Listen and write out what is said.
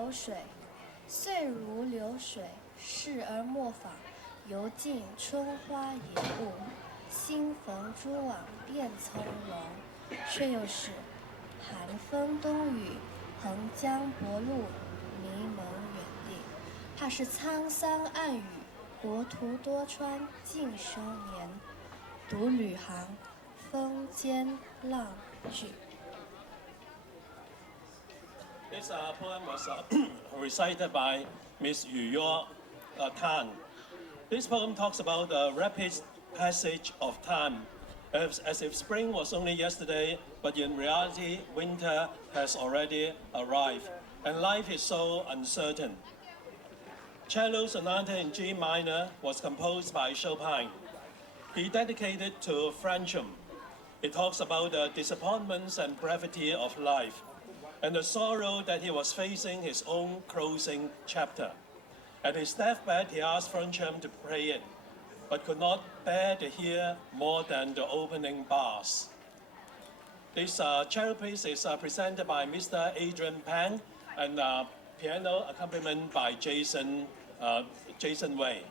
流水，岁如流水，逝而莫访，犹尽春花野物。新逢蛛网变葱茏，却又是寒风冬雨，横江泊路，迷蒙远地。怕是沧桑暗语，国土多舛尽收年。独旅行，风间浪句。This poem was recited by Miss Yu Yuo Tan. This poem talks about the rapid passage of time, as if spring was only yesterday, but in reality, winter has already arrived, and life is so uncertain. Cello Sonata in G minor was composed by Chopin. He dedicated to Franchum. It talks about the disappointments and brevity of life, and the sorrow that he was facing his own closing chapter. At his deathbed, he asked Franchum to play it, but could not bear to hear more than the opening bars. This cello piece is presented by Mr. Adrian Pan, and piano accompaniment by Jason Wei.